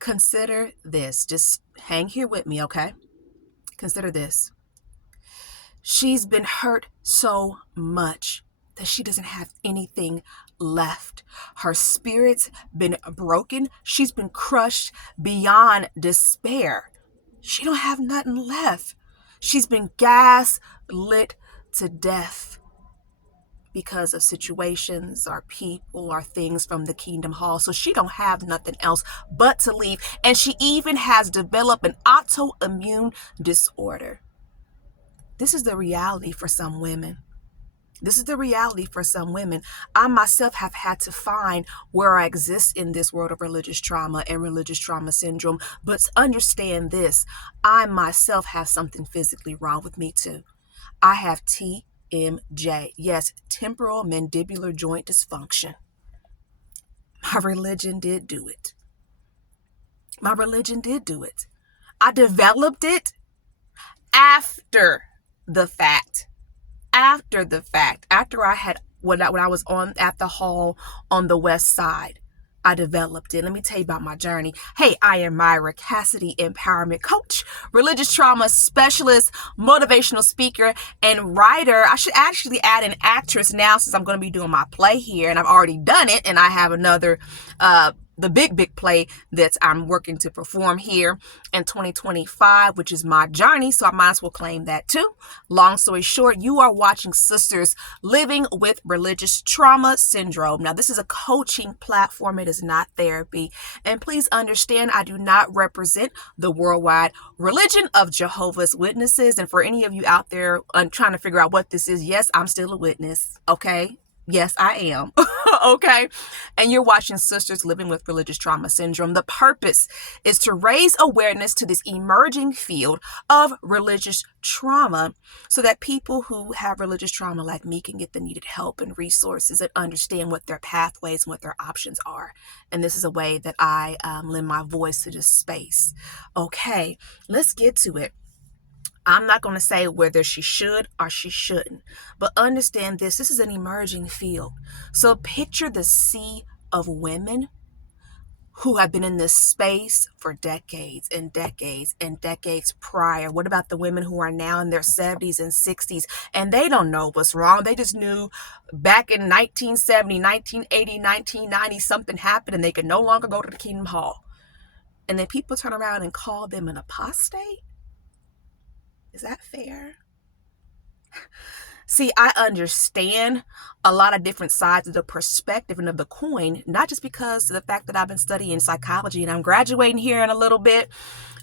Consider this. Just hang here with me, okay? Consider this. She's been hurt so much that she doesn't have anything left. Her spirit's been broken. She's been crushed beyond despair. She don't have nothing left. She's been gas lit to death because of situations or people or things from the Kingdom Hall. So she don't have nothing else but to leave. And she even has developed an autoimmune disorder. This is the reality for some women. This is the reality for some women. I myself have had to find where I exist in this world of religious trauma and religious trauma syndrome. But understand this, I myself have something physically wrong with me too. I have TMJ. Yes, temporal mandibular joint dysfunction. My religion did do it. My religion did do it. I developed it after the fact. After the fact, after I had, when I was at the hall on the west side, I developed it. Let me tell you about my journey. Hey, I am Mira, Cassidy empowerment coach, religious trauma specialist, motivational speaker, and writer. I should actually add an actress now since I'm going to be doing my play here, and I've already done it, and I have another the big play that I'm working to perform here in 2025, which is my journey. So I might as well claim that too. Long story short, you are watching Sisters Living with Religious Trauma Syndrome. Now, this is a coaching platform. It is not therapy. And please understand, I do not represent the worldwide religion of Jehovah's Witnesses. And for any of you out there trying to figure out what this is, yes, I'm still a witness. Okay. Yes, I am. Okay. And you're watching Sisters Living with Religious Trauma Syndrome. The purpose is to raise awareness to this emerging field of religious trauma so that people who have religious trauma like me can get the needed help and resources and understand what their pathways and what their options are. And this is a way that I lend my voice to this space. Okay, let's get to it. I'm not going to say whether she should or she shouldn't, but understand this is an emerging field. So picture the sea of women who have been in this space for decades and decades and decades prior. What about the women who are now in their 70s and 60s and they don't know what's wrong? They just knew back in 1970, 1980, 1990, something happened and they could no longer go to the Kingdom Hall. And then people turn around and call them an apostate? Is that fair? See, I understand a lot of different sides of the perspective and of the coin, not just because of the fact that I've been studying psychology and I'm graduating here in a little bit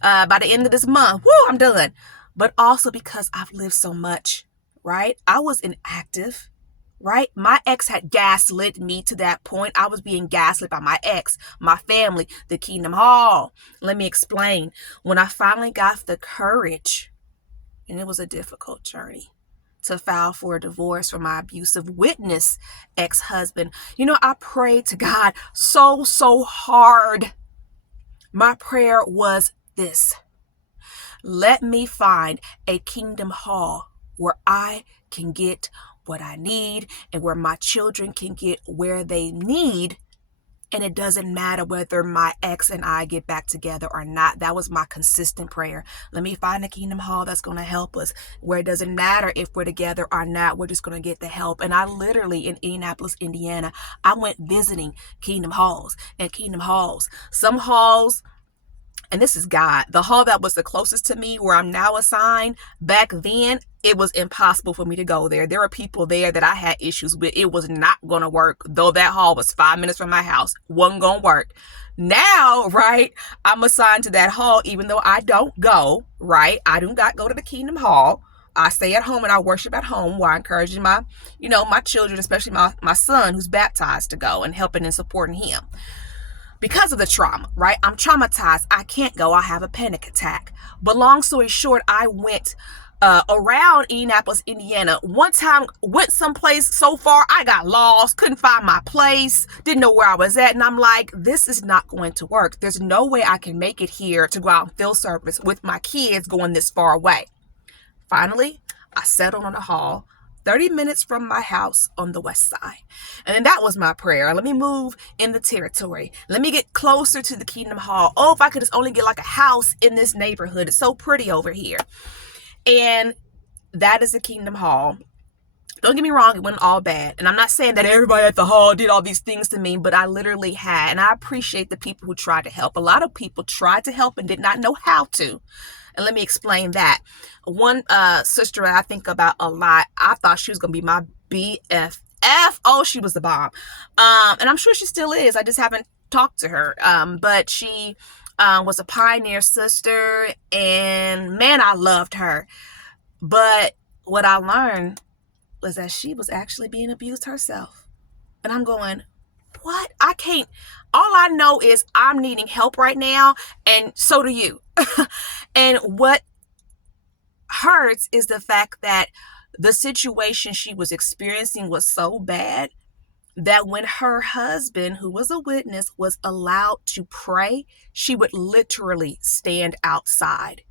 by the end of this month. Woo, I'm done. But also because I've lived so much, right? I was inactive, right? My ex had gaslit me to that point. I was being gaslit by my ex, my family, the Kingdom Hall. Let me explain. When I finally got the courage, and it was a difficult journey, to file for a divorce from my abusive witness ex-husband. I prayed to God so hard. My prayer was this: let me find a Kingdom Hall where I can get what I need and where my children can get where they need. And it doesn't matter whether my ex and I get back together or not. That was my consistent prayer. Let me find a Kingdom Hall that's going to help us, where it doesn't matter if we're together or not. We're just going to get the help. And I literally, in Indianapolis, Indiana, I went visiting Kingdom Halls and Kingdom Halls. Some halls, and this is God, the hall that was the closest to me where I'm now assigned, back then, it was impossible for me to go there. There were people there that I had issues with. It was not going to work. Though that hall was 5 minutes from my house, wasn't going to work. Now, right, I'm assigned to that hall, even though I don't go, right? I do not go to the Kingdom Hall. I stay at home and I worship at home while encouraging my children, especially my son who's baptized, to go and helping and supporting him. Because of the trauma, right? I'm traumatized. I can't go. I have a panic attack. But long story short, I went around Indianapolis, Indiana. One time, went someplace so far, I got lost, couldn't find my place, didn't know where I was at. And I'm like, this is not going to work. There's no way I can make it here to go out and field service with my kids going this far away. Finally, I settled on a hall 30 minutes from my house on the west side. And then that was my prayer. Let me move in the territory. Let me get closer to the Kingdom Hall. Oh, if I could just only get like a house in this neighborhood. It's so pretty over here. And that is the Kingdom Hall. Don't get me wrong, it wasn't all bad. And I'm not saying that everybody at the hall did all these things to me, but I literally had. And I appreciate the people who tried to help. A lot of people tried to help and did not know how to. And let me explain that. One sister I think about a lot, I thought she was going to be my BFF. Oh, she was the bomb. And I'm sure she still is. I just haven't talked to her. But she was a pioneer sister. And man, I loved her. But what I learned was that she was actually being abused herself. And I'm going, what? I can't. All I know is I'm needing help right now, and so do you. And what hurts is the fact that the situation she was experiencing was so bad that when her husband, who was a witness, was allowed to pray, she would literally stand outside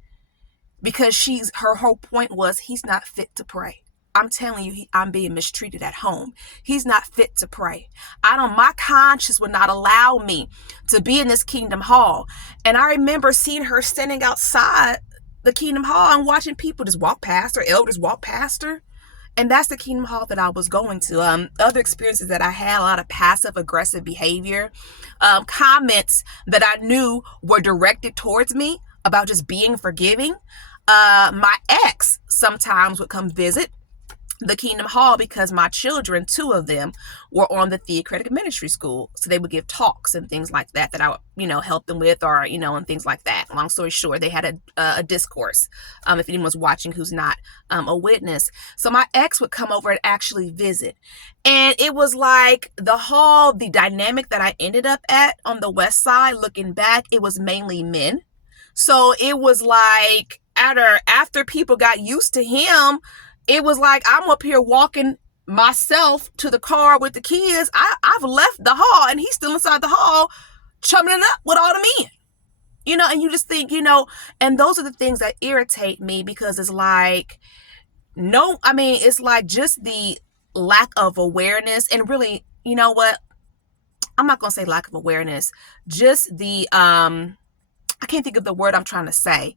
because her whole point was he's not fit to pray. I'm telling you, I'm being mistreated at home. He's not fit to pray. My conscience would not allow me to be in this Kingdom Hall. And I remember seeing her standing outside the Kingdom Hall and watching people just walk past her, elders walk past her. And that's the Kingdom Hall that I was going to. Other experiences that I had, a lot of passive aggressive behavior, comments that I knew were directed towards me about just being forgiving. My ex sometimes would come visit the Kingdom Hall because my children, 2 of them, were on the theocratic ministry school. So they would give talks and things like that I would, help them with, or, and things like that. Long story short, they had a discourse, if anyone's watching who's not a witness. So my ex would come over and actually visit. And it was like the hall, the dynamic that I ended up at on the west side, looking back, it was mainly men. So it was like after people got used to him, it was like I'm up here walking myself to the car with the kids. I've left the hall and he's still inside the hall chumming it up with all the men. And you just think, and those are the things that irritate me because it's like, it's like just the lack of awareness and really, you know what? I'm not going to say lack of awareness, just the, I can't think of the word I'm trying to say.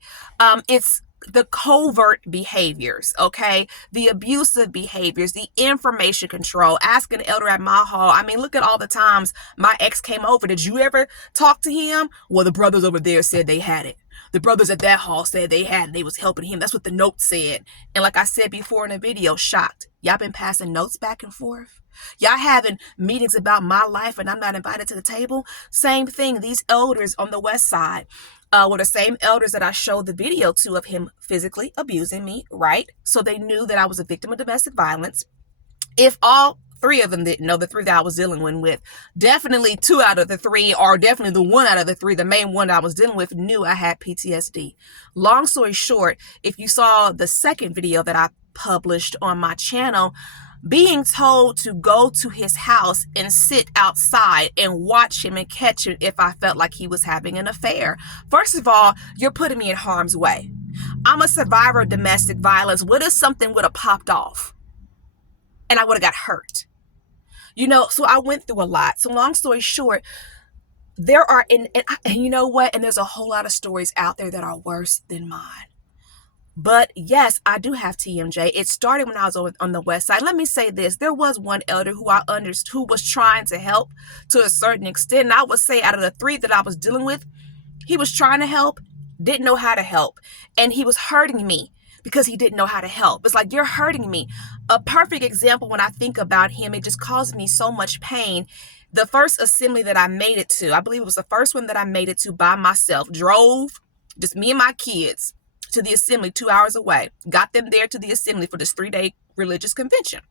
It's the covert behaviors, okay? The abusive behaviors, the information control, asking an elder at my hall. Look at all the times my ex came over. Did you ever talk to him? Well, the brothers over there said they had it. The brothers at that hall said they had it. They was helping him. That's what the note said. And like I said before in the video, shocked. Y'all been passing notes back and forth? Y'all having meetings about my life and I'm not invited to the table? Same thing. These elders on the west side were the same elders that I showed the video to of him physically abusing me, right? So they knew that I was a victim of domestic violence. If all 3 of them didn't know, the 3 that I was dealing with, definitely 2 out of the 3, or definitely the 1 out of the 3, the main one that I was dealing with, knew I had PTSD. Long story short, if you saw the second video that I published on my channel, being told to go to his house and sit outside and watch him and catch him if I felt like he was having an affair. First of all, you're putting me in harm's way. I'm a survivor of domestic violence. What if something would have popped off and I would have got hurt? So I went through a lot. So long story short, there are, and you know what? And there's a whole lot of stories out there that are worse than mine. But yes, I do have TMJ. It started when I was on the west side. Let me say this. There was one elder who I understood who was trying to help to a certain extent. And I would say out of the 3 that I was dealing with, he was trying to help, didn't know how to help. And he was hurting me because he didn't know how to help. It's like, you're hurting me. A perfect example when I think about him, it just caused me so much pain. The first assembly that I made it to, I believe it was the first one that I made it to by myself, drove just me and my kids to the assembly 2 hours away, got them there to the assembly for this 3-day religious convention.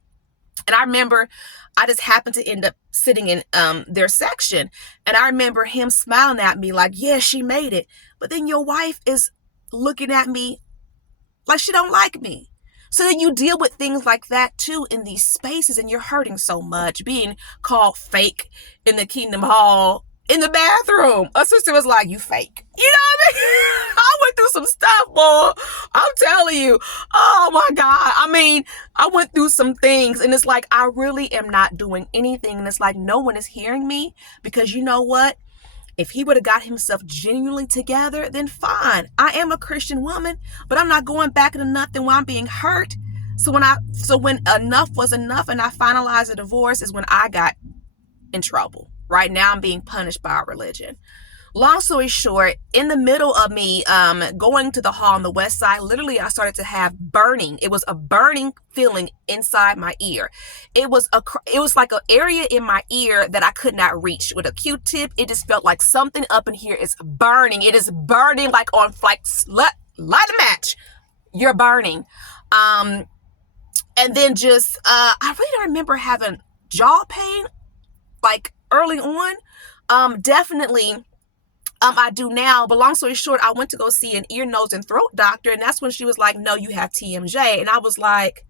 And I remember I just happened to end up sitting in their section. And I remember him smiling at me like, yeah, she made it. But then your wife is looking at me like she don't like me. So then you deal with things like that too in these spaces, and you're hurting so much, being called fake in the Kingdom Hall. In the bathroom, a sister was like, you fake. You know what I mean? I went through some stuff, boy. I'm telling you. Oh my God. I mean, I went through some things, and it's like, I really am not doing anything. And it's like, no one is hearing me, because you know what? If he would have got himself genuinely together, then fine. I am a Christian woman, but I'm not going back into nothing while I'm being hurt. So when enough was enough and I finalized a divorce is when I got in trouble. Right now I'm being punished by our religion. Long story short, in the middle of me going to the hall on the west side, literally I started to have burning. It was a burning feeling inside my ear. It was like an area in my ear that I could not reach with a Q-tip. It just felt like something up in here is burning. It is burning like light a match. You're burning. And then just I really don't remember having jaw pain like early on. Definitely. I do now, but long story short, I went to go see an ear, nose, and throat doctor, and that's when she was like, no, you have TMJ. And I was like,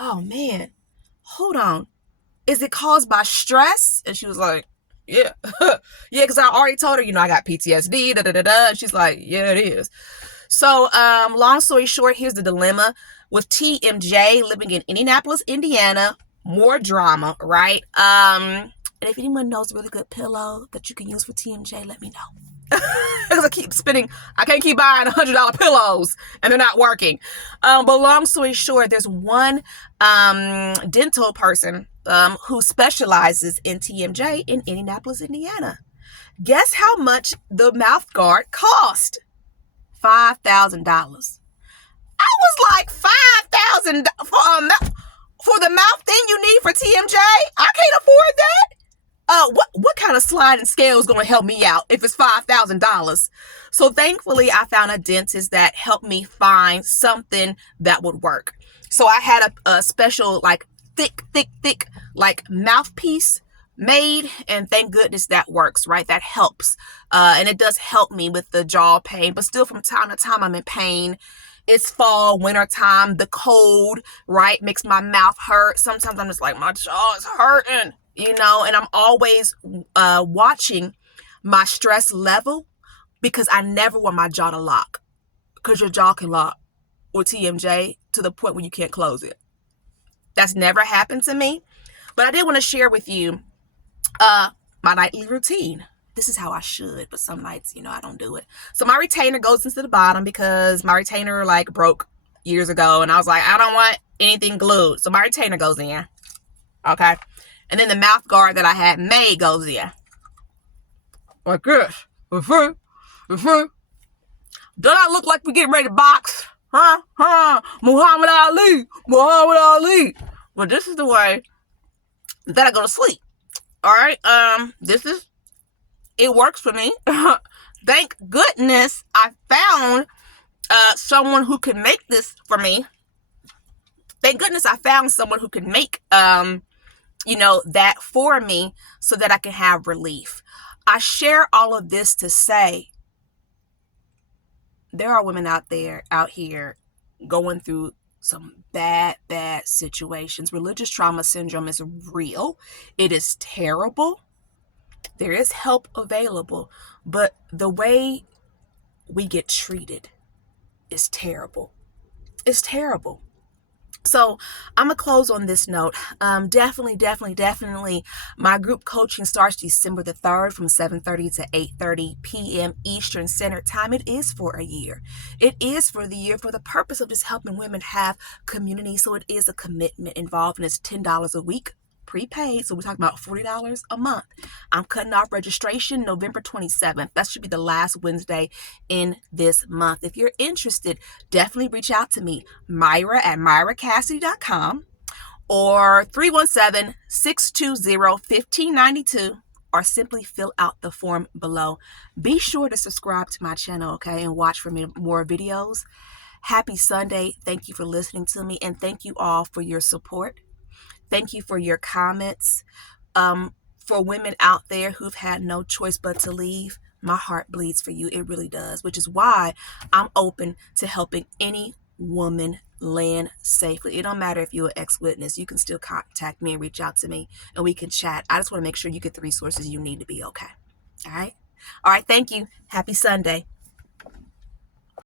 oh man, hold on. Is it caused by stress? And she was like, yeah. Yeah, because I already told her, I got PTSD, And she's like, yeah, it is. So long story short, here's the dilemma. With TMJ, living in Indianapolis, Indiana, more drama, right? And if anyone knows a really good pillow that you can use for TMJ, let me know. Because I can't keep buying $100 pillows and they're not working. But long story short, there's one dental person who specializes in TMJ in Indianapolis, Indiana. Guess how much the mouth guard cost? $5,000. I was like, $5,000 for the mouth thing you need for TMJ? I can't afford that. What kind of sliding scale is going to help me out if it's $5,000? So thankfully, I found a dentist that helped me find something that would work. So I had a special, like, thick, like, mouthpiece made, and thank goodness that works, right? That helps. And it does help me with the jaw pain, but still from time to time, I'm in pain. It's fall, winter time, the cold, right, makes my mouth hurt. Sometimes I'm just like, my jaw is hurting. And I'm always watching my stress level, because I never want my jaw to lock, because your jaw can lock with TMJ to the point where you can't close it. That's never happened to me. But I did want to share with you my nightly routine. This is how I should, but some nights, I don't do it. So my retainer goes into the bottom because my retainer broke years ago, and I was like, I don't want anything glued. So my retainer goes in. Okay. And then the mouth guard that I had made goes in. Like this. Don't I look like we're getting ready to box? Muhammad Ali. Well, this is the way that I go to sleep. All right. It works for me. Thank goodness I found someone who can make this for me. Thank goodness I found someone who can make that for me so that I can have relief. I share all of this to say there are women out here going through some bad situations. Religious trauma syndrome is real. It is terrible. There is help available, but the way we get treated is terrible. It's terrible. So I'm going to close on this note. Definitely. My group coaching starts December the 3rd from 7:30 to 8:30 p.m. Eastern Standard Time. It is for a year. It is for the year for the purpose of just helping women have community. So it is a commitment involved, and it's $10 a week. Prepaid, so we're talking about $40 a month. I'm cutting off registration November 27th. That should be the last Wednesday in this month. If you're interested, definitely reach out to me, Mira at MiraCassidy.com or 317-620-1592, or simply fill out the form below. Be sure to subscribe to my channel, okay, and watch for more videos. Happy Sunday. Thank you for listening to me, and thank you all for your support. Thank you for your comments. For women out there who've had no choice but to leave, my heart bleeds for you. It really does, which is why I'm open to helping any woman land safely. It don't matter if you're an ex-witness. You can still contact me and reach out to me, and we can chat. I just want to make sure you get the resources you need to be okay. All right? All right, thank you. Happy Sunday.